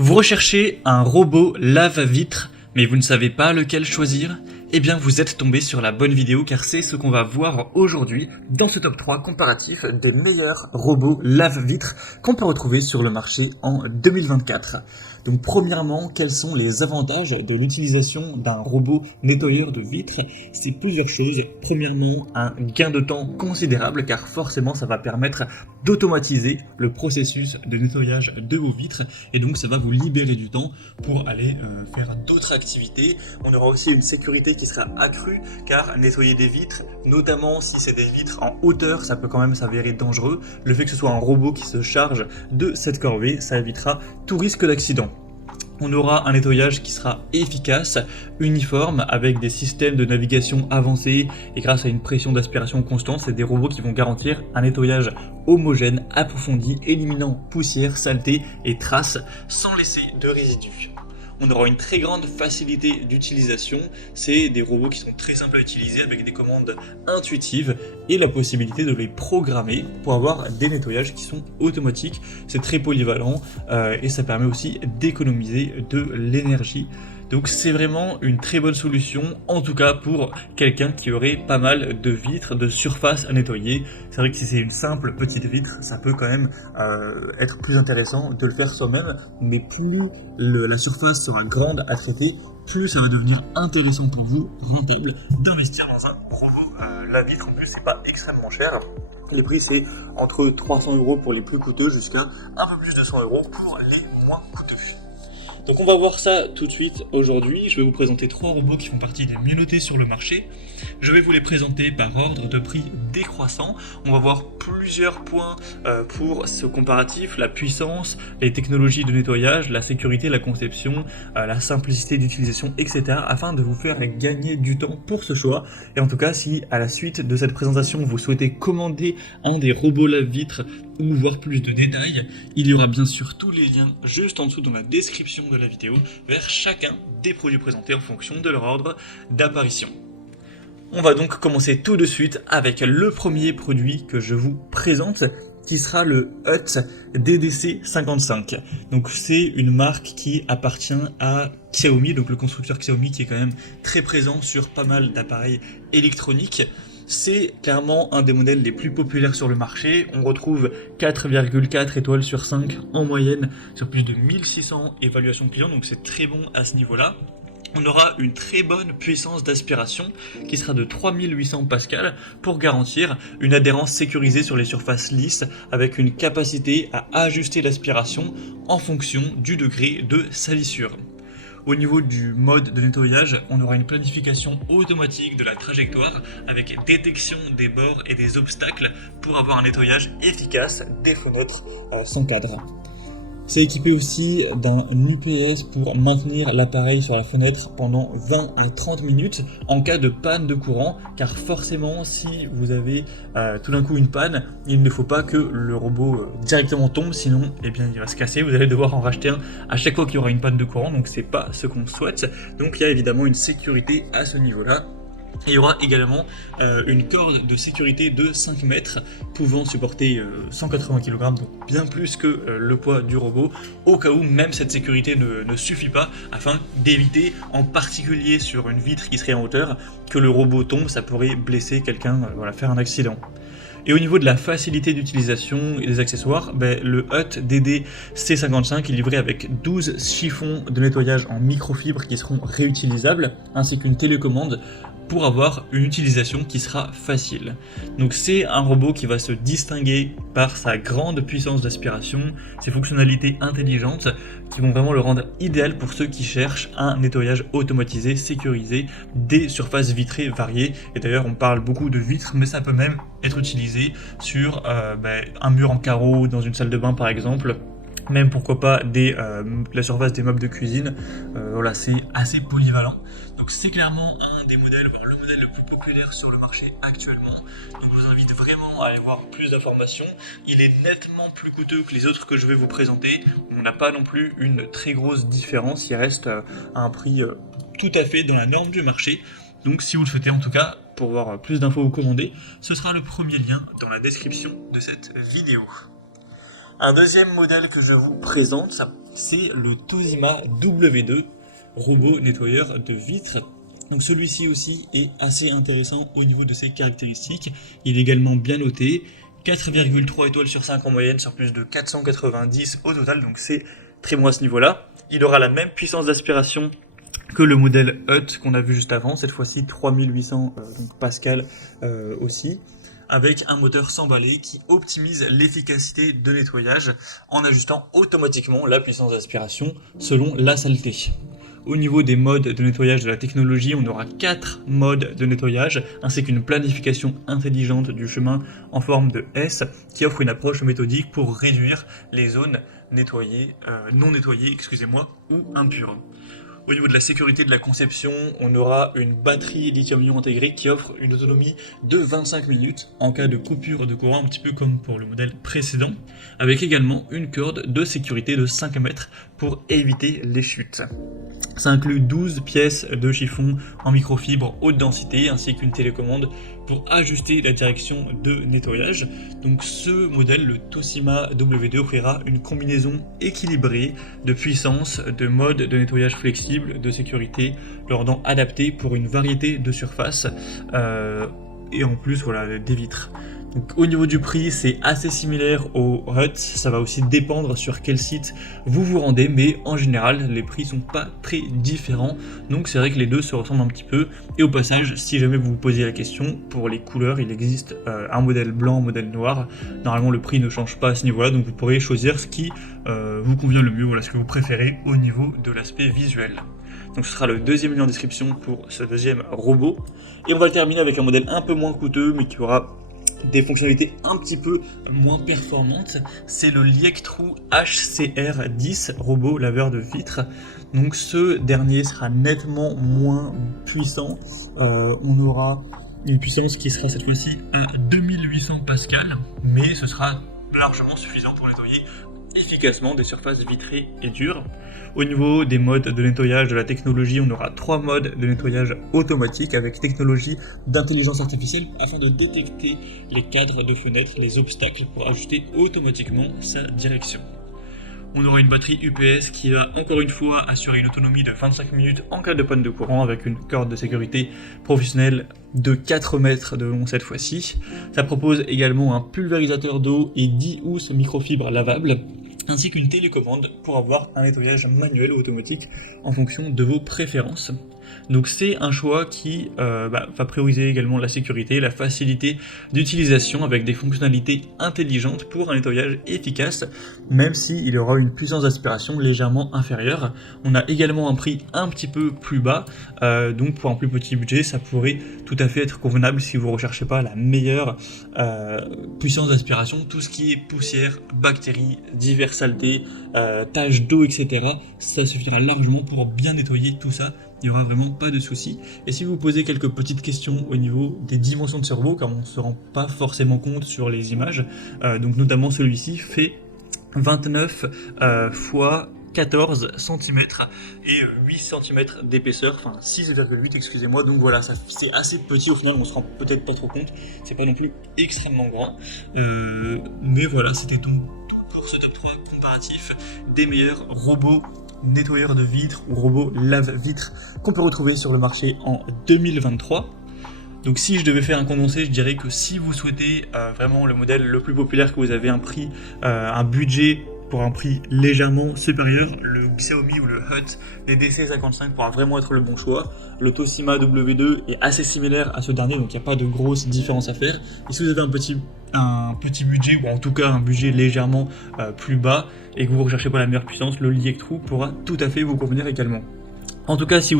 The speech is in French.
Vous recherchez un robot lave-vitre, mais vous ne savez pas lequel choisir? Eh bien vous êtes tombé sur la bonne vidéo car c'est ce qu'on va voir aujourd'hui dans ce top 3 comparatif des meilleurs robots lave-vitre qu'on peut retrouver sur le marché en 2024. Donc premièrement, quels sont les avantages de l'utilisation d'un robot nettoyeur de vitres? C'est plusieurs choses. Premièrement, un gain de temps considérable car forcément ça va permettre d'automatiser le processus de nettoyage de vos vitres et donc ça va vous libérer du temps pour aller faire d'autres activités. On aura aussi une sécurité qui sera accrue car nettoyer des vitres, notamment si c'est des vitres en hauteur, ça peut quand même s'avérer dangereux. Le fait que ce soit un robot qui se charge de cette corvée, ça évitera tout risque d'accident. On aura un nettoyage qui sera efficace, uniforme, avec des systèmes de navigation avancés et grâce à une pression d'aspiration constante, c'est des robots qui vont garantir un nettoyage homogène, approfondi, éliminant poussière, saleté et traces sans laisser de résidus. On aura une très grande facilité d'utilisation, c'est des robots qui sont très simples à utiliser avec des commandes intuitives et la possibilité de les programmer pour avoir des nettoyages qui sont automatiques. C'est très polyvalent et ça permet aussi d'économiser de l'énergie. Donc c'est vraiment une très bonne solution, en tout cas pour quelqu'un qui aurait pas mal de vitres, de surface à nettoyer. C'est vrai que si c'est une simple petite vitre, ça peut quand même être plus intéressant de le faire soi-même, mais plus la surface sera grande à traiter, plus ça va devenir intéressant pour vous, rentable, d'investir dans un robot lave-vitre. En plus, c'est pas extrêmement cher. Les prix, c'est entre 300 € pour les plus coûteux jusqu'à un peu plus de 100 € pour les moins coûteux. Donc on va voir ça tout de suite aujourd'hui. Je vais vous présenter 3 robots qui font partie des mieux notés sur le marché. Je vais vous les présenter par ordre de prix décroissant. On va voir plusieurs points pour ce comparatif, la puissance, les technologies de nettoyage, la sécurité, la conception, la simplicité d'utilisation, etc. afin de vous faire gagner du temps pour ce choix. Et en tout cas, si à la suite de cette présentation, vous souhaitez commander un des robots lave-vitre ou voir plus de détails, il y aura bien sûr tous les liens juste en dessous dans la description de la vidéo vers chacun des produits présentés en fonction de leur ordre d'apparition. On va donc commencer tout de suite avec le premier produit que je vous présente qui sera le Hut DDC55. Donc c'est une marque qui appartient à Xiaomi, donc le constructeur Xiaomi qui est quand même très présent sur pas mal d'appareils électroniques. C'est clairement un des modèles les plus populaires sur le marché. On retrouve 4,4 étoiles sur 5 en moyenne sur plus de 1600 évaluations clients, donc c'est très bon à ce niveau-là. On aura une très bonne puissance d'aspiration qui sera de 3800 pascal pour garantir une adhérence sécurisée sur les surfaces lisses avec une capacité à ajuster l'aspiration en fonction du degré de salissure. Au niveau du mode de nettoyage, on aura une planification automatique de la trajectoire avec détection des bords et des obstacles pour avoir un nettoyage efficace des fenêtres sans cadre. C'est équipé aussi d'un UPS pour maintenir l'appareil sur la fenêtre pendant 20 à 30 minutes en cas de panne de courant, car forcément si vous avez tout d'un coup une panne, il ne faut pas que le robot directement tombe, sinon eh bien, il va se casser, vous allez devoir en racheter un à chaque fois qu'il y aura une panne de courant, donc c'est pas ce qu'on souhaite. Donc il y a évidemment une sécurité à ce niveau-là. Il y aura également une corde de sécurité de 5 mètres pouvant supporter 180 kg, donc bien plus que le poids du robot, au cas où même cette sécurité ne suffit pas, afin d'éviter, en particulier sur une vitre qui serait en hauteur, que le robot tombe, ça pourrait blesser quelqu'un, faire un accident. Et au niveau de la facilité d'utilisation et des accessoires, le Hut DD-C55 est livré avec 12 chiffons de nettoyage en microfibre qui seront réutilisables, ainsi qu'une télécommande pour avoir une utilisation qui sera facile. Donc c'est un robot qui va se distinguer par sa grande puissance d'aspiration, ses fonctionnalités intelligentes qui vont vraiment le rendre idéal pour ceux qui cherchent un nettoyage automatisé, sécurisé des surfaces vitrées variées. Et d'ailleurs on parle beaucoup de vitres, mais ça peut même être utilisé sur un mur en carreau dans une salle de bain par exemple, même pourquoi pas la surface des meubles de cuisine. C'est assez polyvalent. Donc c'est clairement un des modèles, voire le modèle le plus populaire sur le marché actuellement. Donc je vous invite vraiment à aller voir plus d'informations. Il est nettement plus coûteux que les autres que je vais vous présenter. On n'a pas non plus une très grosse différence, il reste à un prix tout à fait dans la norme du marché. Donc si vous le souhaitez en tout cas, pour voir plus d'infos ou commander, ce sera le premier lien dans la description de cette vidéo. Un deuxième modèle que je vous présente, ça c'est le Toshiba W2, robot nettoyeur de vitres. Donc celui-ci aussi est assez intéressant au niveau de ses caractéristiques. Il est également bien noté, 4,3 étoiles sur 5 en moyenne sur plus de 490 au total, donc c'est très bon à ce niveau-là. Il aura la même puissance d'aspiration que le modèle Hut qu'on a vu juste avant, cette fois-ci 3800 donc Pascal aussi, avec un moteur sans balai qui optimise l'efficacité de nettoyage en ajustant automatiquement la puissance d'aspiration selon la saleté. Au niveau des modes de nettoyage de la technologie, on aura 4 modes de nettoyage, ainsi qu'une planification intelligente du chemin en forme de S, qui offre une approche méthodique pour réduire les zones nettoyées, non nettoyées, ou impures. Au niveau de la sécurité de la conception, on aura une batterie lithium-ion intégrée qui offre une autonomie de 25 minutes en cas de coupure de courant, un petit peu comme pour le modèle précédent, avec également une corde de sécurité de 5 mètres pour éviter les chutes. Ça inclut 12 pièces de chiffon en microfibre haute densité ainsi qu'une télécommande pour ajuster la direction de nettoyage. Donc ce modèle, le Toshiba W2, offrira une combinaison équilibrée de puissance, de mode de nettoyage flexible, de sécurité, le rendant adapté pour une variété de surfaces et en plus voilà, des vitres. Donc, au niveau du prix, c'est assez similaire au Hut, ça va aussi dépendre sur quel site vous vous rendez, mais en général, les prix sont pas très différents, donc c'est vrai que les deux se ressemblent un petit peu. Et au passage, si jamais vous vous posez la question, pour les couleurs, il existe un modèle blanc, un modèle noir. Normalement, le prix ne change pas à ce niveau-là, donc vous pourrez choisir ce qui vous convient le mieux, voilà, ce que vous préférez au niveau de l'aspect visuel. Donc ce sera le deuxième lien en description pour ce deuxième robot. Et on va le terminer avec un modèle un peu moins coûteux, mais qui aura des fonctionnalités un petit peu moins performantes. C'est le Liectrou HCR10 robot laveur de vitres. Donc ce dernier sera nettement moins puissant. On aura une puissance qui sera cette fois-ci à 2800 Pascal, mais ce sera largement suffisant pour nettoyer efficacement des surfaces vitrées et dures. Au niveau des modes de nettoyage de la technologie, on aura 3 modes de nettoyage automatique avec technologie d'intelligence artificielle afin de détecter les cadres de fenêtres, les obstacles pour ajuster automatiquement sa direction. On aura une batterie UPS qui va encore une fois assurer une autonomie de 25 minutes en cas de panne de courant avec une corde de sécurité professionnelle de 4 mètres de long cette fois-ci. Ça propose également un pulvérisateur d'eau et 10 housses microfibres lavables, ainsi qu'une télécommande pour avoir un nettoyage manuel ou automatique en fonction de vos préférences. Donc c'est un choix qui va prioriser également la sécurité, la facilité d'utilisation avec des fonctionnalités intelligentes pour un nettoyage efficace, même s'il y aura une puissance d'aspiration légèrement inférieure. On a également un prix un petit peu plus bas, donc pour un plus petit budget, ça pourrait tout à fait être convenable si vous ne recherchez pas la meilleure puissance d'aspiration. Tout ce qui est poussière, bactéries, diverses saletés, taches d'eau, etc. ça suffira largement pour bien nettoyer tout ça. Il n'y aura vraiment pas de soucis. Et si vous posez quelques petites questions au niveau des dimensions de ce robot, car on ne se rend pas forcément compte sur les images, donc notamment celui-ci fait 29 x 14 cm et 8 cm d'épaisseur, enfin 6,8 excusez-moi, donc voilà, c'est assez petit au final, on se rend peut-être pas trop compte, c'est pas non plus extrêmement grand, mais voilà, c'était donc tout pour ce top 3 comparatif des meilleurs robots nettoyeur de vitres ou robot lave-vitres qu'on peut retrouver sur le marché en 2023. Donc si je devais faire un condensé, je dirais que si vous souhaitez vraiment le modèle le plus populaire, que vous avez un prix, un budget pour un prix légèrement supérieur, le Xiaomi ou le Hut DDC55 pourra vraiment être le bon choix. Le Toshiba W2 est assez similaire à ce dernier, donc il n'y a pas de grosse différence à faire. Et si vous avez un petit budget, ou en tout cas un budget légèrement plus bas, et que vous ne recherchez pas la meilleure puissance, le Liectrou pourra tout à fait vous convenir également. En tout cas, si vous